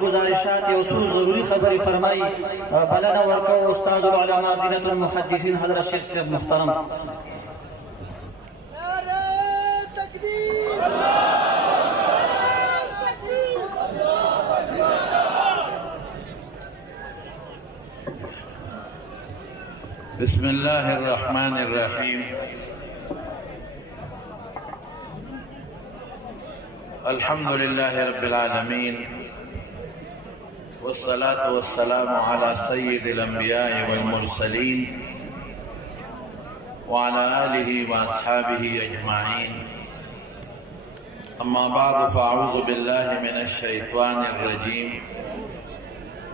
गुजारिशात या उसूल ज़रूरी खबरी फरमाई बलाना वर्का उस्ताद उलमा ज़ीनतुल मुहद्दिसीन हज़रत शेख साहब मुहतरम। बिस्मिल्लाहिर्रहमानिर्रहीम। अल्हम्दुलिल्लाहि रब्बिल आलमीन वस्सलातु वस्सलामु अला सय्यिदिल अंबिया'i वल मुरसलीन व अला आलिहि व अस्हाबिहि अजमाइन। अम्मा बअद फ़अऊज़ु बिल्लाहि मिनश शैतानिर रजीम।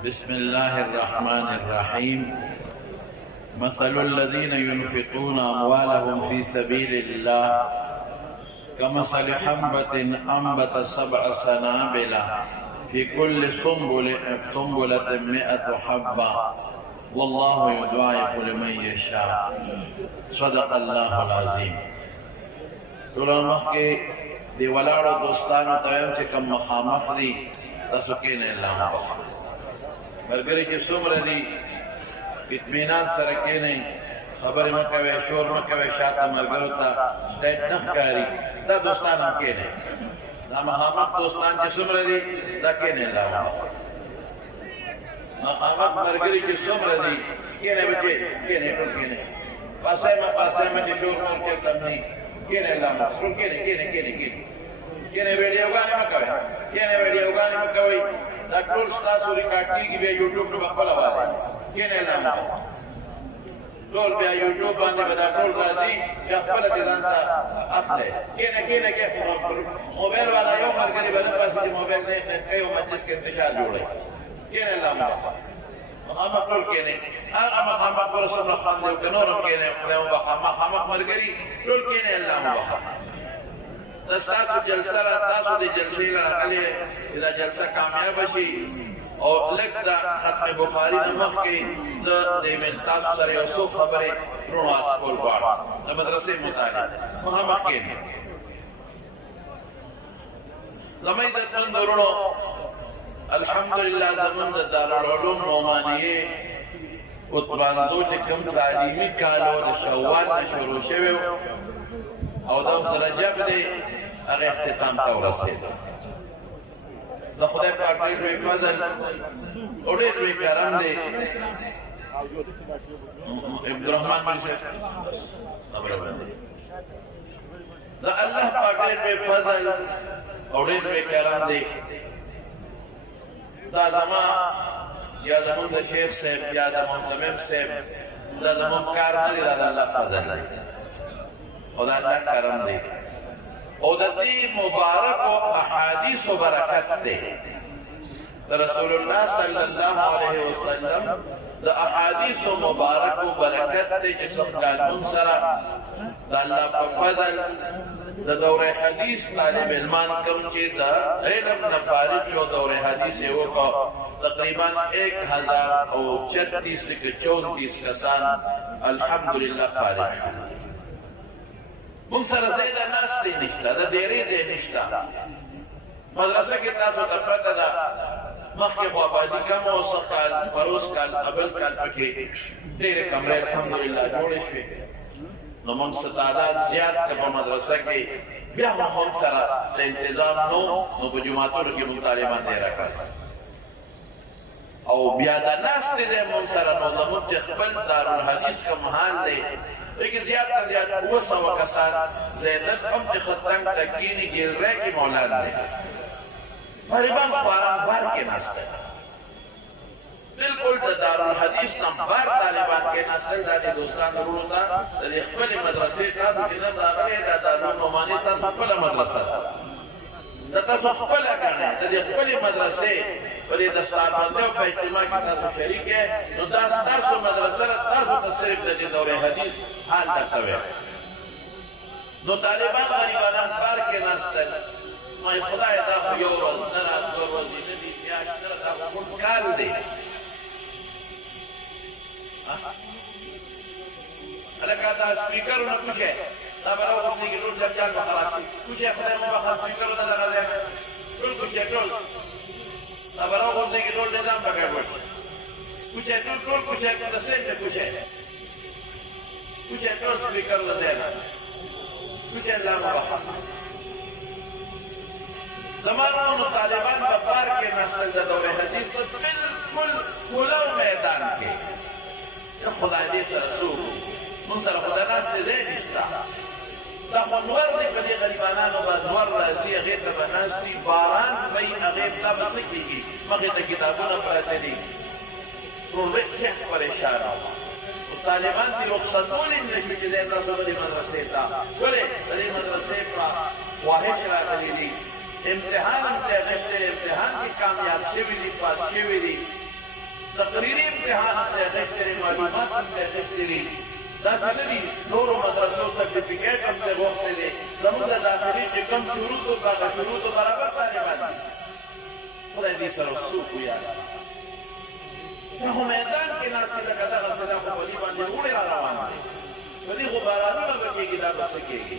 बिस्मिल्लाहिर्रहमानिर्रहीम। मसलुल्लज़ीन युनफ़िक़ून अम्वालहुम फ़ी सबीलिल्लाह कमसलि हब्बतिन अंबतत सबअ सनाबिला फ़ी कुल्लि सुंबुलतिन मिअतु हब्बा वल्लाहु युज़ाइफ़ु लिमन यशा। सदक़ल्लाहुल अज़ीम। तुलमख के देवलाड़ो दोस्तानो तयम से कम मखामख दी तसुकीन अल्लाह मरगरी के सुमर दी इत्मीनान सरके नहीं खबर मकवे शोर मकवे शाता मरगरो ता दैत नखकारी दा दोस्तान हम के नहीं दा मखामख दोस्तान के सुमर दी दा के नहीं लावा मखामख मरगरी के सुमर दी के नहीं बच्चे के नहीं पासे में शोर मोर के कम नहीं के नहीं लावा के नहीं वीडियो गाने मकवे दा टूल स्टार रिकॉर्ड की वे यूट्यूब पे बखला वाले के नहीं लावा टोल पे यूट्यूब बांधे बता टोल राजी क्या पता जानता असले के मोबाइल वाला यो मरकरी बने पास के मोबाइल ने कई मजलिस के इंतजार जोड़े के नहीं लामा हम टोल के नहीं हम को रसूल खान दे के नूर के नहीं हम मरकरी टोल के नहीं लामा दस्तार जलसा तासो दे जलसे लड़ाले इधर जलसा कामयाब शी और लगता खत्म बुखारी नमक के दे में ताब सरे उसो खबरें प्रोवास कोल बाड़ मदरसे मुताले हम के लमई दतन दरुणो अल्हम्दुलिल्लाह जमन दारुल उलूम नोमानिये उत्बांदो चकम तालीमी कालो द शवाल में शुरू शवे और द रजब दे अगे इख्तिताम का रसीद खुदा पाक रे फजल और रे करम दे इब्राहिम बिन से अल्लाह पाक रे फजल और रे करम दे दादमा या दमन शेख साहब या दमन तमीम साहब दादमा कारन दे अल्लाह फजल है खुदा अल्लाह करम दे औदती मुबारक और अहादीस व बरकत दे रसूलुल्लाह सल्लल्लाहु अलैहि वसल्लम द अहादीस व मुबारक व बरकत दे जिस कानून सरा द अल्लाह का फजल द दौरे हदीस तालिब इल्मान कम चे द इल्म नफारिज जो दौरे हदीस है वो को तकरीबन 1034 के 34 का सान अल्हम्दुलिल्लाह फारिग मुंसर ज़ैदा नास दे निश्ता दा देरी दे निश्ता मदरसा के तासो तपता दा मख्के ख्वाबादी का मौसकाल फरोज काल अबल काल पके तेरे कमरे अल्हम्दुलिल्लाह जोड़े शे न मुंसर तादाद ज़्यादा का मदरसा के बिया मुंसर से इंतजाम नो बुजुमातों के मुतालिबान दे रखा और बिया दा नास दे मुंसर नो मुंतखबल दारुल हदीस का महाल दे लेकिन ज़्यादा वो सवा का साथ ज़ैनब कम ज़ख़तन तकीनी गिल रहे की मौलाद ने परिवार बार के नास्ते बिल्कुल दारुल हदीस नंबर तालिबान के नास्ते दादी दोस्तान ज़रूर था तरी ख़ुद मदरसे का बिना दाखले दारुल नोमानी था ख़ुद मदरसा दता ख़ुद करने तरी ख़ुद मदरसे बड़े दस्तार बंदे और पैतुमा की तरफ शरीक है तो दस्तार सो मदरसा तरफ तस्वीर दे दौरे हदीस हाल तक है नो तालिबान गरीबान बार के नास्ते मैं खुदा दा यो नरा रोज दी क्या तरह का काल दे अलग का स्पीकर न पूछे तब वो अपनी की रोज चर्चा को खराब पूछे खुदा में बाहर स्पीकर न लगा दे कुछ कुछ टोल ابر غوندې کې ټول نظام پکې وړي کوچه ټول کوچه د سیل د کوچه ټول سپیکر د دی نه کوچه الله مبارک زمانو طالبان په پارک کې ناستل د دورې حدیث په بالکل کولو میدان کې خدای دې سره څوک موږ سره خدای ناستې ځای نشته دا منور دی په دې غریبانانو به نور راځي هغې ته به ناست دي باران به یې هغې ته به څه کېږي مخې ته کتابونه پراته دي ټول شیخ پریشانه وه طالبان دې رخصتولی نه شي چې دی تاسو دې مدرسې ته ولې د دې مدرسې په خواهش راغلي دي امتحان هم ته اخیستی امتحان کې کامیاب شوي دي پاس شوي دي تقریري امتحان هم ته اخیستی دي معلومات هم ته اخیستی دي داسې نه دي نورو مدرسو سرټیفیکیټ هم ته غوښتی دی زموږ د داخلي چې کوم شروطو هغه شروطو برابر طالبان دي خدای دې سره څوک ویاړه دا خو میدان کې ناستې لکه دغسې دا خو په دې باندې اوړې را روان دي په دې خو بارانونه به کېږي دا به څه کېږي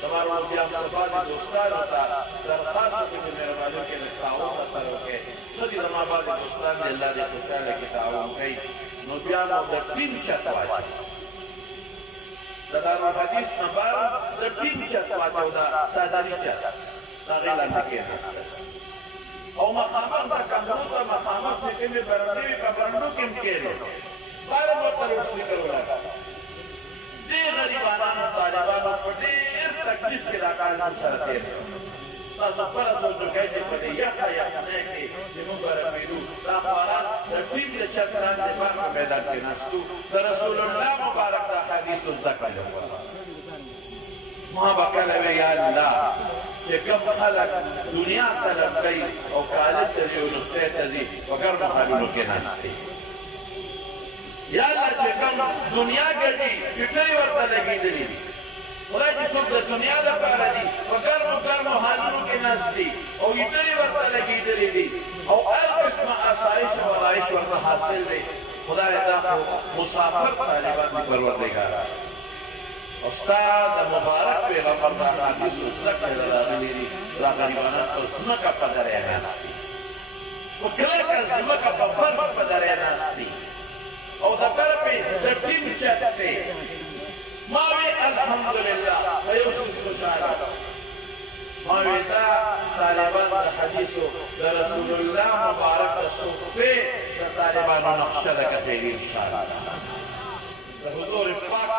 زما بیا بعضې دوستانو ته درخواست وکړي چې مهرباني وکړئ لږ تعاون راسره وکړئ ښه دي زما بعضې دوستان دي الله دې خوشحاله کړي تعاون کوي نو بیا مو د ټیم چت واچوي د دارالحدیث نه بار د ټیم چت واچو دا سادري چت د هغې لاندې کېناستل او مخامخ د کمرو ته مخامخ چې کومې برنډې وي په برنډو کې هم کېنو بار مو ته لوډسپیکر ولاړه دې غریبانانو طالبانو په ډېر تکلیف کې دا کار موږ سره تېر کړ تاسو خپله سوچ وکړئ چې په دې یخه یخنۍ کې چې موږ به رپېدو دا خواران د ټیم د چت لاندې بار په میدان کې ناستو د رسول الله مبارک د احادیثو زده کړه لپاره ما به کله وی یا الله چې کوم خلک دنیا طلب کوي او کالج ته ځي او روغتیا ته ځي په ګرمو حالونو کې ناست دي یا الله چې کوم دنیا ګټي فکرې ورته لګېدلي دي خدای چې څوک د دنیا لپاره دي په ګرمو حالونو کې ناست دي او فکرې ورته لګېدلي دي او هر قسمه آسایش او آرایش ورته حاصل دی خدای دا خو مسافر طالبان دي پروردګاره او ستا د مبارک پیغمبر د احادیثو زده کړې راغلي دي دا غریبانان په ځمکه په دریا ناست دي په کلکه ځمکه په برف په دریا ناست دي او د برفې د ټیم چت دی ما وی الحمدلله په یو څیز خوشحاله ما وی دا طالبان د حدیثو د رسول الله مبارک د صحبې د طالبانو نقشه ده که خیري انشاءالله د حضور پاک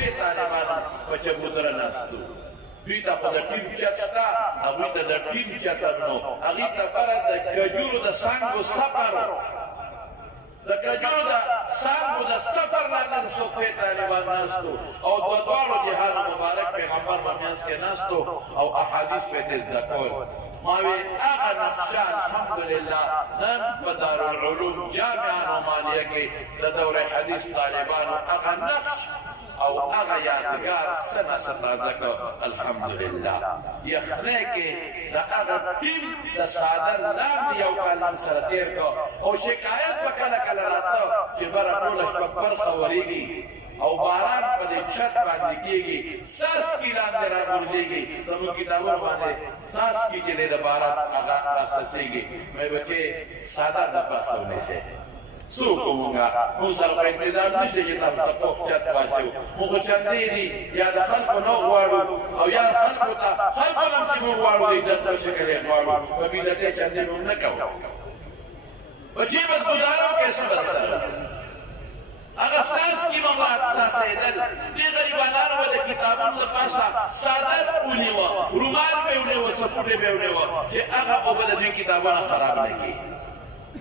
دوی طالبانو په چبوتره ناستو دوی ته خو د ټیم چت شته هغوی ته د ټیم چت نو هغوی ته بره د کجورو د څانګو سفر د کجورو د څانګو د سفر لاندې د صحبې طالبان ناستو او د دواړو جهانو مبارک پیغمبر په منځ کې ناستو او احادیث په دې زده کول ما وی هغه نقشه الحمدلله نن په دارالعلوم جامعه نعمانیه کې د دورې حدیث طالبانو هغه نقش او هغه یادګار سنه تازه کړ الحمدلله یخنۍ کې د هغه ټیم د صادر لاندې یو کال سره تېر کړ او شکایت به کله کله راته چې بره ټوله شپه برخه ورېږي او باران په دې چت باندې کېږي څاڅکي لاندې راغورځېږي زموږ کتابونو باندې څاڅکي چې دی د باران هغه راڅڅېږي مې بچې صادر د پاسه ونیسئ څوک موږ سره په انتظار نشته چې تاسو ته پوخ چت واچوو موږ چندې دي یا د خلکو نه غواړو او یا خلکو ته خلکو هم چې موږ غواړو د عزت په شکل یې غواړو په ملتۍ چندې موږ نه کوو په جیبت ګزارو کې څه بل سره هغه څاڅکي به څاڅېدل دې غریبانانو به د کتابونو د پاسه څادر ونیوه رومال به یې ونیوه سپوټې به یې ونیوه چې هغه به د دوی کتابونه خراب نه کړي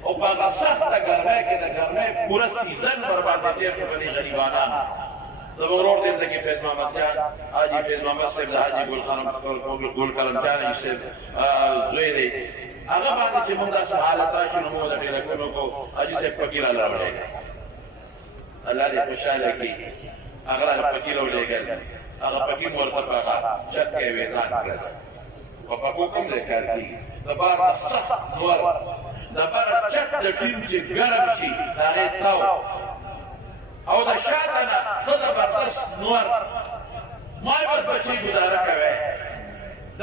او په هغه سخته ګرمۍ کې د ګرمۍ پوره سیزن ورباندې تېر کړ دې غریبانان زموږ ورور دی زکي فیض محمد جان حاجي فیض محمد صاحب د حاجي ګل کلم جان صاحب زوی دی هغه باندې چې موږ داسې حالت راشي نو موږ د ټیلیفون وکړو حاجي صاحب فقیر الله راوړی الله دې خوشحاله کړي هغه را فقیر راولېږل هغه فقیر ورته په هغه چت کې ویزان کړل په پکو کوم ځای کار کېږي د بار د سخت نور د بره چت د ټیم چې ګرم شي د هغې تاو او د شاته نه ښه زبردست نور ما بس بچي ګزاره کوئ د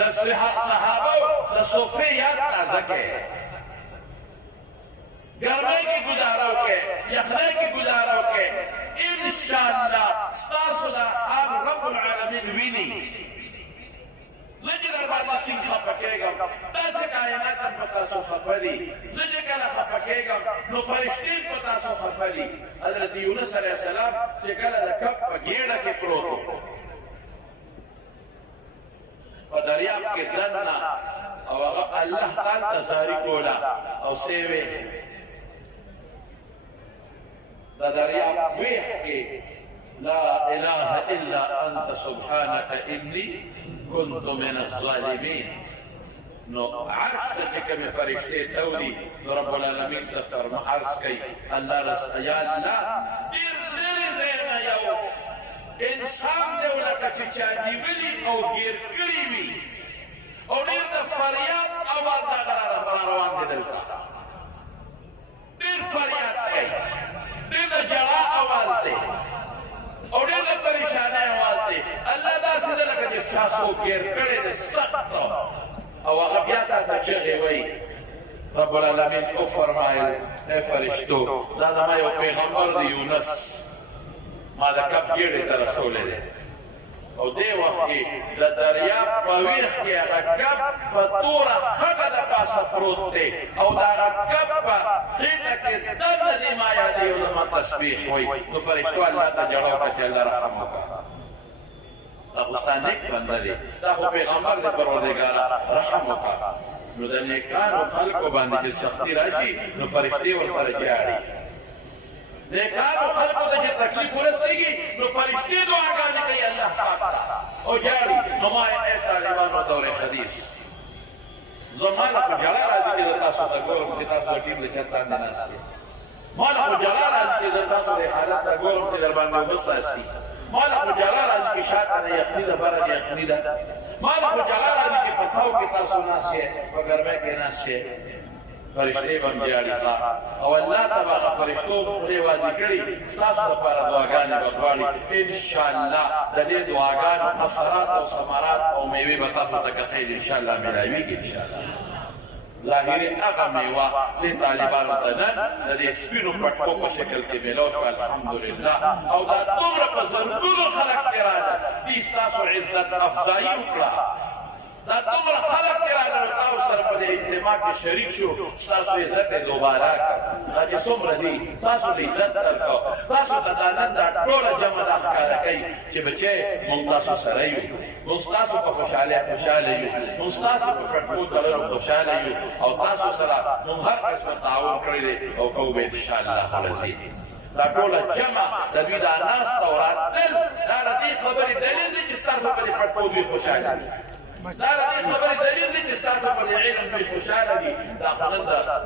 صحابه د صوفې یاد تازه کوئ کائنات هم په تاسو خفه دي زه چې کله خفه کېږم نو فرشتې په تاسو خفه دي حضرت یونس علیه السلام چې کله د کب په ګېډه کې پروت و په دریاب کې دننه او هغه الله تعالی ته زاري کوله او سې وې د دریاب ویښ کې لا اله الا انت سبحانك اني كنت من الظالمين نو عرش ته چې کومې فرشتې تولي نو رب العالمین ته عرض کوي الله یا الله ډېر لرې ځای نه یو انسان دی ولکه چې چا نیولي او ګیر کړي وي او ډېر د فریاد اواز دغه را روان دی دلته ډېر فریاد کوي ډېر د ژړا اواز دی او ډېر د پریشانۍ اواز دی الله داسې ده لکه چې چا څوک ګیر کړی دی سخت او هغه بیا تا ته چغې وایي رب العالمین وفرمایل ای فرشتو دا زما یو پیغمبر دی یونس ما د کب ګېډې ته رسولی دی او دې وخت کې د دریاب په ویښ کې هغه کب په توره خټه د پاسه پروت دی او د هغه کب په خېټه کې دننه دې ما یادوي او زما تسبیح وایي نو فرشتو الله ته ژړا وکړه چې الله رحم وکړه دا خو ستا نیک بنده دی دا خو پیغمبر دی پروردګاره رحم وکړه نو د نیکانو خلکو باندې چې سختي راشي نو فرشتې ورسره جاړي نیکانو خلکو ته چې تکلیف ورسېږي نو فرشتې دعاګانې کوي الله پاک ته او جاړي نو ما ای طالبانو دور حدیث زما له خو ژړا راځي چې زه تاسو ته ګورم چې تاسو د ټیم له چت باندې ناست یې ما له خو ژړا راځي چې زه تاسو د حالت ته ګورم چې در باندې وساسي ما له خو ژړا راځي چې شاته د یخني ده بره د یخني ده ما له خو ژړا راځي چې په تاو کې تاسو ناست یې په ګرمۍ کې ناست یې فرشتې به هم ژاړي او الله ته به هغه فرشتو خولې وعدې کړي ستاسو دپاره دعاګانې به غواړي انشاءالله د دې دعاګانو اثرات او ثمرات او میوې به تاسو ته که خیر انشاءالله میلاویږي انشاءالله ظاهري هغه میوه دې طالبانو ته نن د دې سپینو پټکو په شکل کې میلاو شو الحمدلله او دا دومره په زرګونو خلک کې راغله دې ستاسو عزت افزایي وکړه دا دومره خلک کې راغلل تاسو سره په دې اجتماع کې شریک شو ستاسو عزت یې دوباره کړ دا چې څومره دي تاسو د عزت درکړو تاسو ته دا نن دا ټوله جمع دا ښکاره کوي چې بچی مونږ تاسو سره یو مونږ ستاسو په خوشحالۍ خوشحاله یو مونږ ستاسو په پټکو تړلو خوشحاله یو او تاسو سره مونږ هر قسمه تعاون کړی دی او کوو به انشاءالله العزیز دا ټوله جمع د دوی دا ناسته او راتلل دا د دې خبرې دلیل دی چې ستاسو په دې پټکو دوی خوشحاله دي دا د دې خبرې دلیل دی چې ستاسو په دې علم دوی خوشحاله دي دا خو نن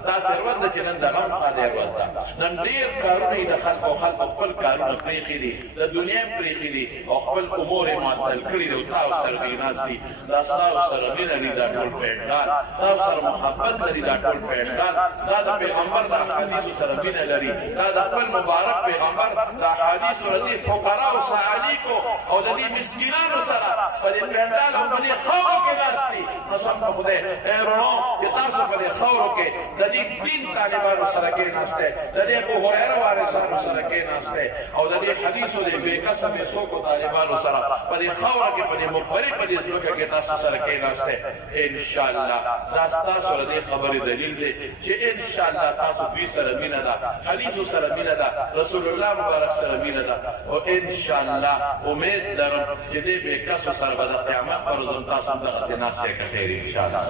دا ثروت ده چې نن د غم خالی ورځ ده نن ډېر کارونه یې د خلکو خپل کارونه پرېښي دي د دنیا هم پرېښي دي او خپل امور یې معطل کړي دي او تاسو سره دوی ناست دي دا ستاسو سره مینه لري دا ټول پیغمبر تاسو سره محبت لري دا ټول پیغمبر دا د پیغمبر د احادیثو سره مینه لري دا د خپل مبارک پیغمبر د احادیثو د دې فقراو سعالیکو او د دې مسکینانو سره په دې پنډال او په دې خاورو کې ناست دي قسم په خدای ای رڼو چې تاسو په دې خاورو کې د دې دین طالبانو سره کېناستی د دې ابو هریره وارثانو سره کېناستی او د دې حدیثو د بې قسمې څوکو طالبانو سره په دې خاوره کې په دې مقبرې په دې ځمکه کې تاسو سره کېناستی انشاءالله دا ستاسو د دې خبرې دلیل دی چې انشاءالله تاسو دوی سره مینه ده حدیثو سره مینه ده رسول الله مبارک سره مینه ده او انشاءالله امید لرم چې دې بې کسو سره به د قیامت پر ورځ تاسو هم دغسې ناستې که خیر انشاءالله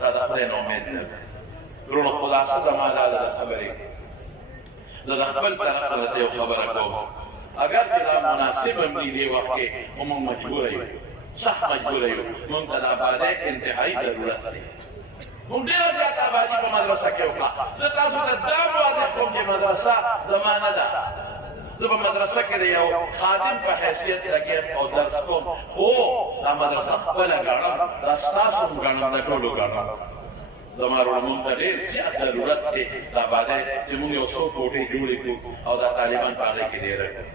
دا د خدای نه امید لرم ورونو خلاصه زما دا ده د خبرې زه د خپل طرف نه ته یو خبره کوم اگر چې دا مناسب هم دي دې وخت کې خو موږ مجبوره یو سخت مجبوره یو موږ ته د آبادۍ انتهایي ضرورت دی موږ ډېره زیاته آبادي په مدرسه کې وکړه زه تاسو ته دا واضح کوم چې مدرسه زما نه ده زه په مدرسه کې د یو خادم په حیثیت لګیم او درس کوم خو دا مدرسه خپله ګڼم دا ستاسو هم ګڼم د ټولو ګڼم زما وروڼو مونږ ته ډېر زیات ضرورت دی د آبادۍ چې مونږ یو څو کوټې جوړې کړو او دا طالبان په هغې کې ډېره کړو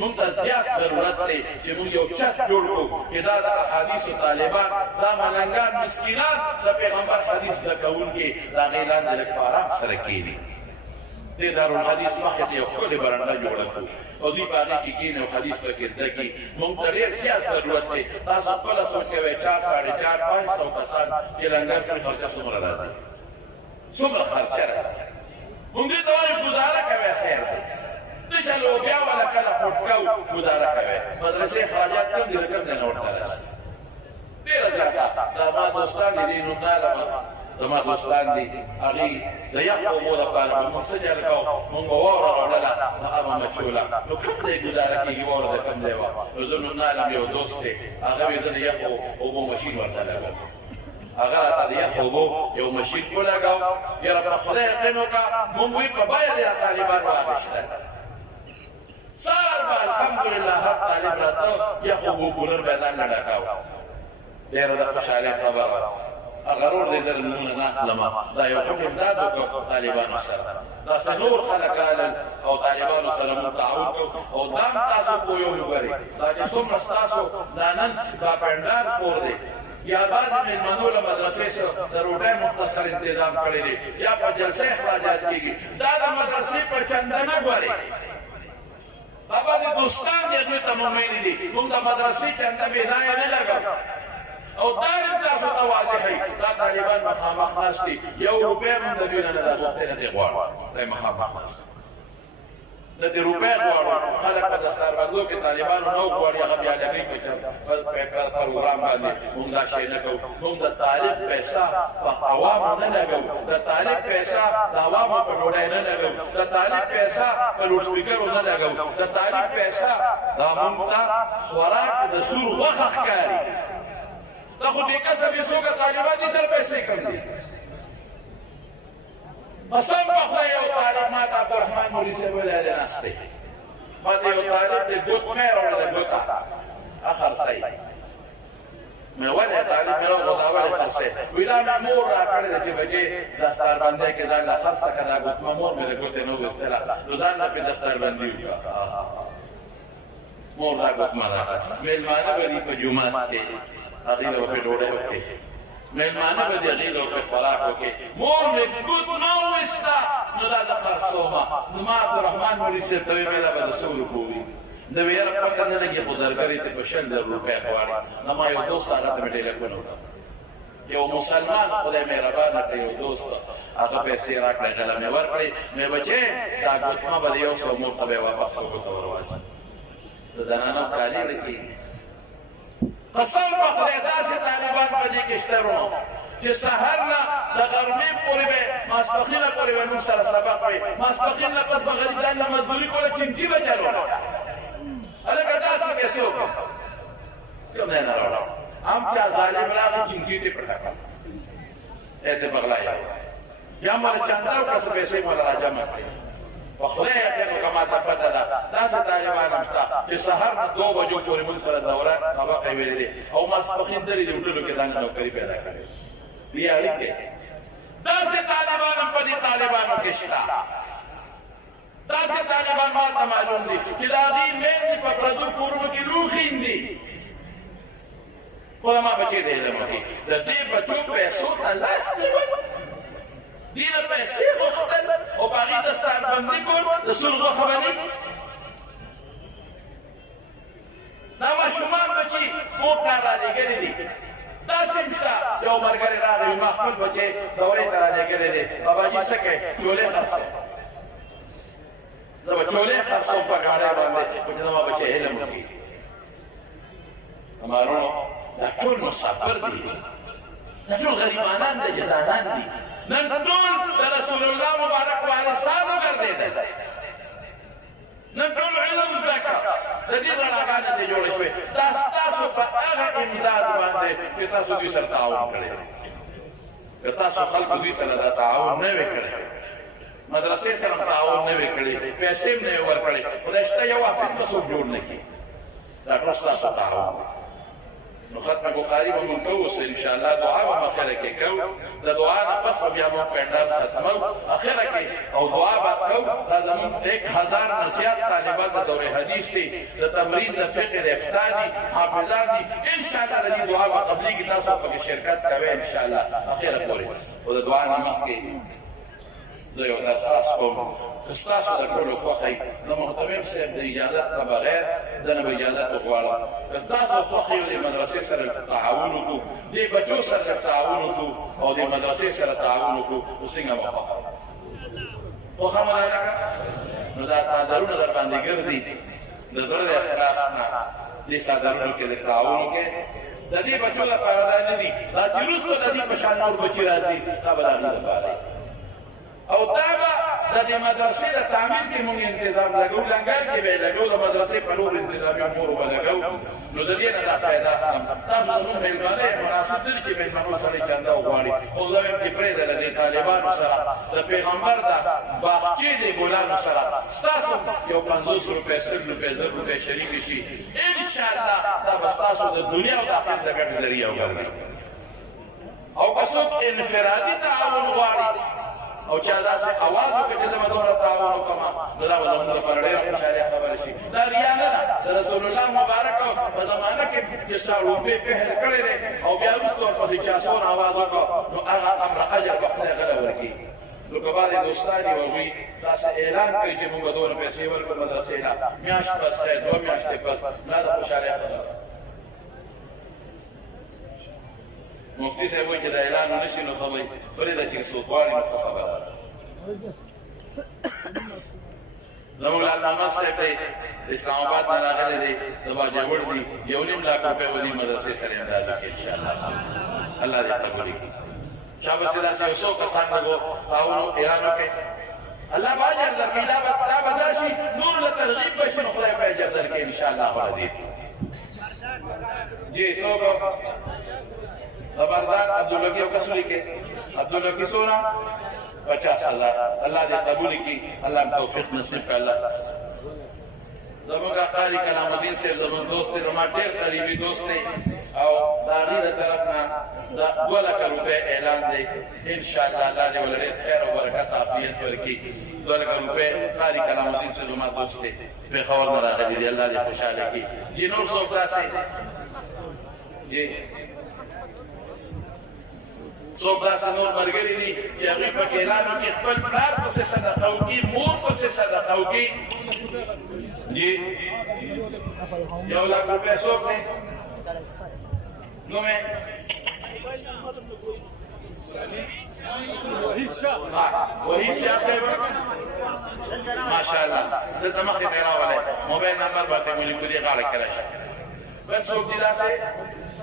مونږ ته زیات ضرورت دی چې مونږ یو چت جوړ کړو چې دا د احادیثو طالبان دا ملنګان مسکینان د پیغمبر حدیث زده کوونکي د هغې لاندې لږ په ارام سره کښېني د دې دارالحدیث مخې ته یو ښکلې برنډه جوړه کړو او دوی په هغې کې کښېني او حدیث پکې زده کړي. موږ ته ډېر زیات ضرورت دی. تاسو خپله سوچ کوئ 4 ساړه 4 500 کسان چې لنګر کړي خرچه څومره راځي؟ څومره خرچه راځي؟ موږ دې ته وایو ګزاره کوئ خیر دی. تشه لوبیا ولا کله پټ کوو ګزاره کوئ. مدرسې خراجات کم دي د کوم ځای نه ورته راشي؟ ډېره زیاته. دا ما دوستان دي دې نومداره زما دوستان دي هغې د یخ اوبو دپاره به مونږ څه چل کوو مونږ به واوره راوړله نو هغه مچوله نو کوم ځای ګزاره کېږي واوره د کوم ځای وه نو زه نومنالم یو دوست دی هغه وې زه د یخ اوبو مشین ورته لګوم هغه راته د یخ اوبو یو مشین ولګاو یاره په خدای یقین وکړه مونږ وی په بیه د طالبان واخېسته سهار به الحمدلله هر طالب راته یخ اوبو کولر به ځان نه ډکاو ډېره د خوشحالۍ خبره غرور دې در نمونه نه اخلمه دا یو پټ امداد وکړو طالبانو سره داسې نور خلک رالل او طالبانو سره مونږ تعاون کوو او دا هم تاسو پوهیو وګورئ دا چې څومره ستاسو دا نن دا پنډال کور دی یا بعد مېلمنو له مدرسې سره د روټۍ مختصر انتظام کړی دی یا په جلسه اخراجات کېږي دا د مدرسې په چنده نه ګورئ بابا دې دوستان دي هغوی ته مونږ ویلي دي مونږ د مدرسې چنده بې ځایه نه لګوو او دا هم تاسو ته واضح وي دا طالبان مخامخ ناست دي 1 روپۍ هم د دوی نه دا غوښتې نه دي غواړو دی مخامخ ناست د دې روپۍ غواړو خلک په دستاربندو کې طالبانو نه وغواړي هغه بیا لګوي په پروګرام باندې موږ دا شی نه کوو موږ د طالب پیسه په عوامو نه لګوو د طالب پیسه د عوامو په ډوډۍ نه لګوو د طالب پیسه په لوډسپیکرو نه لګوو د طالب پیسه دا موږ ته خوراک د سور غوښه ښکاري دا خو بې کسب یې څوکه طالبان دي سره پیسې کم دي قسم په خدای یو طالب ما ته عبدالرحمن مولوي صاحب ویلی دی ناست دی ما ته یو طالب دی ګوت مې راوړلی ګوته خرڅی مې ولې طالب مې راوړو دا ولې خرڅی وایي دا مې مور راکړی دی چې بچې دستاربندۍ کې ځان له خرڅه که دا ګوتمه مور مې د ګوتې نه وویستله نو ځان له پې دستاربندي وکړه مور دا ګوتمه راکړه مېلمانه به دي په جومات کې هغې له ورپې ډوډۍ وکړې مېلمانه به دي هغې له ورپې خوراک وکړې مور مې ګوت نه وویسته نو دا د خرڅومه نو ما عبدالرحمن مولوي صاحب ته ویې دا به د څو روپو وي د ویې یاره پته نه لګي خو درګرې ته په 100 روپۍ غواړي نو ما یو دوست هغه ته مې ټېلیفون وکړ یو مسلمان خدای مهربانه کړی یو دوست هغه پیسې راکړې غله مې ورکړې مې بچې دا ګوتمه به د 100 مور ته به یې واپس کوکو ته ورواچي د زنانو تعلیم کېږي قسم په خدای داسې طالبان په دې کې شته ورونو چې سهار نه د غرمې پورې به ماسپښینه پورې به موږ سره سبق وایي ماسپښین نه پس به غریبان له مزدوري کوله چمچي به چلوله هلکه داسې پیسې وکړه کوم ځای نه راوړه هم چا ظالم راغی چمچي دې پټه کړه ای ته بغلا یا یا مله چنده وکړه څه پیسې مله راجمع کړې په خدای یقین وکړه ما ته پته ده داسې طالبان هم شته چې سهار نه 2 بجو پورې موږ سره دوره سبق یې ویلې او ماسپښین درې د هوټلو کې ځان نوکري پیدا کړې دې اړیکې داسې طالبان هم په دې طالبانو کې شته داسې طالبان ما ته معلوم دي چې د هغې میندې په پردو کورونو کې لوښیندي خو زما بچې د علم کې د دې بچو پیسو ته لاس نیول دې نه پیسې غوښتل او په هغې دستاربندي کول د سور غوښه به نه دا ماشومان بچي کور ته رالېږلي دي داسې هم شته یو ملګری راغی ما خپل بچی دورې ته رالېږلی دی باباجي څه کوې چولې خرڅوم زه به چولې خرڅوم په ګاډۍ باندې خو چې زما بچی علم وکړي همارونو دا ټول مسافر دي دا ټول غریبانان دي جزانان دي نن ټول د رسول الله مبارک وارثان وګرځېدل نن ټول علم زده کړه د دې رڼاګانې ترې جوړې شوې دا ستاسو په هغه امداد باندې چې تاسو دوی سره تعاون کړی که تاسو خلکو دوی سره دا تعاون نه وی کړی مدرسې سره تعاون نه وی کړی پیسې هم نه یې ورکړې خدای شته یو حافظ به څوک جوړ نه کړي دا ټول ستاسو تعاون نو ختم بخاري به مونږ کوو اوس انشاءالله دعا به اخره کې کوو د دعا نه پس به بیا مونږ پنډال ختمو اخره کې او دعا به کوو دا زمونږ 1000 نه زیات طالبان د دورې حدیث دي د تمرین د فقه د افتا دي حافظان دي انشاءالله د دې دعا به قبلېږي تاسو پکې شرکت کوئ انشاءالله اخره پورې خو د دعا نه مخکې زه یو درخواست کوم که ستاسو د ټولو خوښۍ د محتمم صاحب د اجازت نه بغیر د نه به اجازت وغواړم که ستاسو خوښې د مدرسې سره تعاون وکړو دې بچو سره تعاون وکړو او د مدرسې سره تعاون وکړو نو څنګه به خوښه خوښه مو ده لکه نو دا څادرونه در باندې ګرځي د زړه د اخلاص نه دې څادرونو کې د تعاون وکړئ د دې بچو لپاره دا نه دي دا چې وروسته د دې په شان نور بچي راځي دا به د هغې لپاره او دا به د دې مدرسې د تعمیر کې مونږ انتظام لګو لنګر کې به یې لګو د مدرسې په نور انتظامي امورو به لګو نو د دې نه دا فایده اخلم تاسو زموږ مېلمانه یې مناسب دي چې مېلمنو سره یې چنده وغواړي خو زه وایم چې پرېږده له دې طالبانو سره د پیغمبر د باغچې د ګلانو سره ستاسو یو 50 روپۍ 100 روپۍ 1000 روپۍ شریکې شي انشاءالله دا به ستاسو د دنیا او د آخرت د ګټې ذریعه وګرځي او که څوک انفرادي تعاون غواړي او چا داسې اواز وکړي چې زه به دومره تعاون وکړم نو دا به زموږ لپاره ډېره خوشحالي خبره شي دا ریا نه ده د رسول الله مبارک په زمانه کې چې 100 روپۍ پهر کړی دی او بیا وروسته ورپسې چا څونه اواز وکړ نو هغه امر اجر به خدای غله ورکړي نو که بعضې دوستان یې هغوی داسې اعلان کوي چې مونږ به دونه پیسې ورکړو مدرسې له میاشت پس دی 2 میاشتې پس دا د خوشحالۍ خبره مفتی صاحب وایي چې دا اعلان ونه شي نو ښه وایي ولې ده چې څوک غواړي نو ښه خبره ده زموږ لال محمد صاحب دی اسلام آباد نه راغلی دی د باجوړ دی 1.5 لاکھ روپۍ به دې مدرسې سره امداد وشي انشاءالله الله دې قبول کړي شاباسې داسې یو څو کسان لږو تعاون اعلان وکړي الله به اجر درکړي دا به دا شي نور له ترغیب به شي نو خدای به اجر درکړي انشاءالله العزیز جی څوک خبردار عبداللکی او کسولی کے عبداللکی سونا 50,000 اللہ دے قبول کی اللہ توفیق نصیب کا اللہ زمان کا قاری کلام الدین سے زمان دوستے زمان دیر قریبی دوستے او داغی دا طرفنا 2 لاکھ روپے اعلان دے انشاءاللہ اللہ دے ولرے خیر و برکت عافیت ورکی 2 لاکھ روپے قاری کلام الدین سے زمان دوستے پہ خور نراغلی دی اللہ دے خوشحالے کی جی نور سوکتا سے جی څوک داسې نور ملګري دي چې هغوی پکې اعلان وکړي خپل پلار پسې صدقه وکړي مور پسې صدقه وکړي جی 1 لاکھ روپۍ څوک دی نوم یې وحید شاه صاحب ماشاءالله دلته مخکې دی راولی موبایل نمبر به ورته ولیکو دې غاړه کې راشي بل څوک دي داسې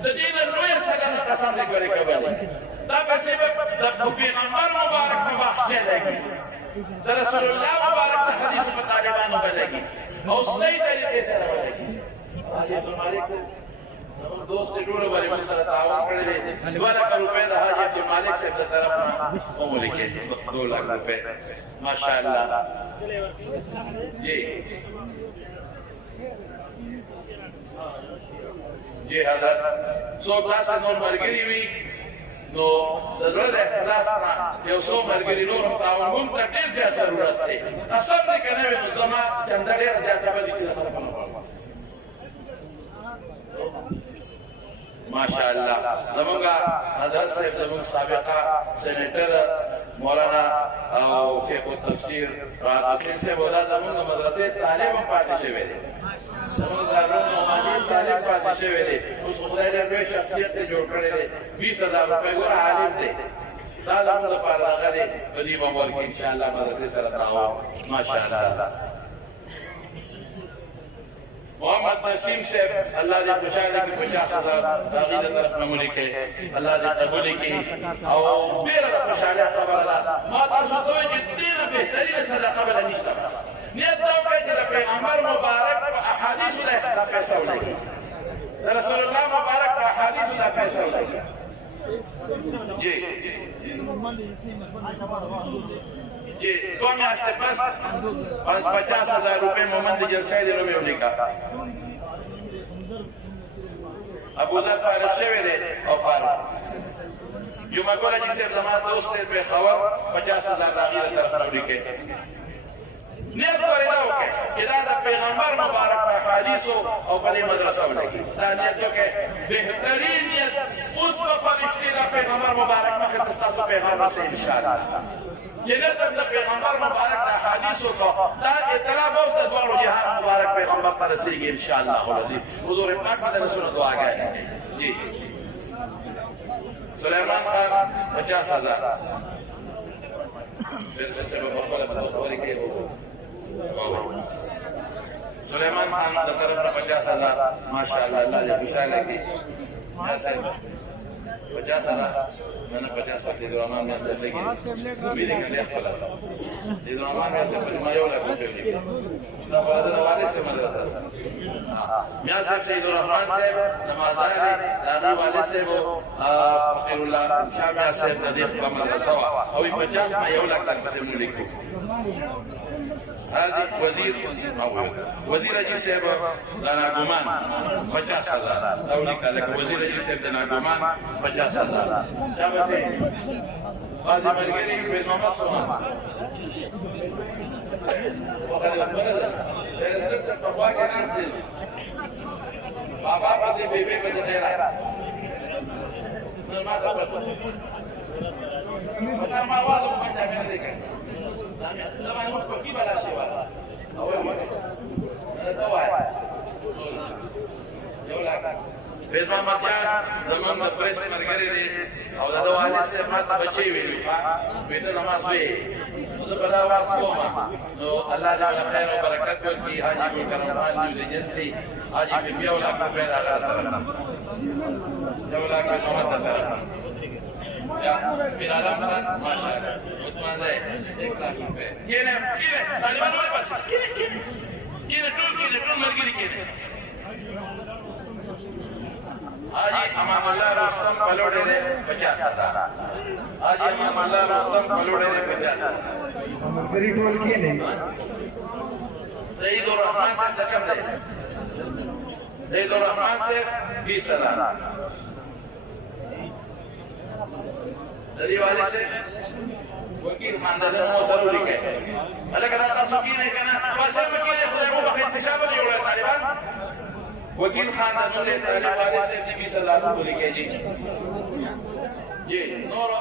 د دې نه لویه صدقه قسم دی ګورې کبلې دا پیسې به د پیغمبر مبارک په باغچې لګي د رسول الله مبارک د حدیث په طالبانو به لګي او صحیح طریقې سره به لګي حاجي عبدالمالک صاحب زموږ دوست دی ټولو باندې موږ سره تعاون کړی دی 2 لاکھ روپۍ د حاجي عبدالمالک صاحب د طرف نه هم ولیکئ 2 لاکھ روپۍ ماشاءالله جی جی حضرت څوک داسې نور ملګري وي نو د زړه د اخلاص نه یو څو ملګري نور هم تعاون مونږ ته ډېر زیات ضرورت دی قسم دی که نه وي نو زما چنده ډېره زیاته به دي چې د خلکو نه غواړم ماشاءالله زمونږ حضرت صاحب زمونږ سابقه سینیټر مولانا او شیخ التفسیر راحت حسین صاحب دا زمونږ د مدرسې طالب هم پاتې شوی دی زمونږ دارالعلوم نعماني طالب پاتې شوی دی اوس خدای ډېر لوی شخصیت یې جوړ کړی دی 20,000 روپۍ ګوره عالم دی دا زمونږ لپاره هغه دی په دې به هم ورکړي انشاءالله مدرسې سره تعاون ماشاءالله محمد نسیم صاحب اللہ دے خوشحالی کی 50,000 داغی دے طرف میں ملکے اللہ دے قبولی کی او بیرہ دا خوشحالی خبر اللہ ما ترسو توی جی دین بہترین صدقہ بلا نشتا نیت دو کہ جی پیغمبر مبارک و احادیث دا پیسہ ہو لگی رسول اللہ مبارک و احادیث دا پیسہ ہو لگی جی جی 2 میاشتې پس 50,000 روپۍ مومند جلسه د نوم یې ولیکه ابوذر فارغ شوی دی او فارغ جمعه ګل حاجي صاحب زما دوست دی پېښور 50,000 د هغې د طرف نه ولیکئ نیت ورې دا وکړئ چې دا د پیغمبر مبارک په احادیث او بلې مدرسه ولګي دا نیت وکړئ بهترین نیت اوس به فرشتې د پیغمبر مبارک مخې ته ستاسو پیغام رسوي انشاءالله چې نظم د پیغمبر مبارک د احادیثو کو دا اطلاع به اوس د دواړو جهان مبارک پیغمبر ته رسېږي انشاءالله العظیم حضور پاک به د رسول دعاګانې جی سلیمان خان 50,000 سلیمان خان د طرف نه 50,000 ماشاءالله الله دې خوشاله کړي 50,000 मैंने 50 का सीधे रमान में से लेके मेरे के लिए खड़ा सीधे रमान में से मायो लगा के लिए ना बड़ा वाले से मदरसा हां यहां से सीधे रमान से नमाज़ारी दादी वाले से वो फकीरुल्लाह शामिया से नदीफ का मदरसा और 50 मायो लगा से मुल्क هذه وزير اجي صاحب دنا ګمان 50,000 او لیکل وزیر اجي صاحب دنا ګمان 50,000 شابه سي قاضي مرګري په نوم سوما بابا پسې بیبي په دې را ما ته پته ما والو پټه کړی طبعا هو كيف لا شيء فیض محمد جان زمان د پریس مرګري دي او د والي سره ماته بچي ویل بیٹه نماز وی زه په دا واسو ما نو الله دې خیر او برکت ورکړي حاجی ګل کرم خان دې جنسي حاجی په پیولا په پیدا غره جولا کې سمات طرف या फिर आराम से माशाल्लाह उतना है 1 लाख रुपए ये ने तालिबान वाले पास ये टूल मरगिरी के ने आज अमान अल्लाह रुस्तम पलोड़े ने 50,000 आज अमान अल्लाह रुस्तम पलोड़े ने 50,000 मरगिरी टोल के ने सईद उर रहमान से रकम दे सईद उर रहमान से 20,000 दरी वाले से वकील खानदान मो जरूरी के अलग अलग तासुकी ने कहना वैसे वकील खुदा को बखैर पेशाब नहीं उड़ा तालिबान वकील खानदान ने तालिबान से 20,000 को लेके जी ये नौरा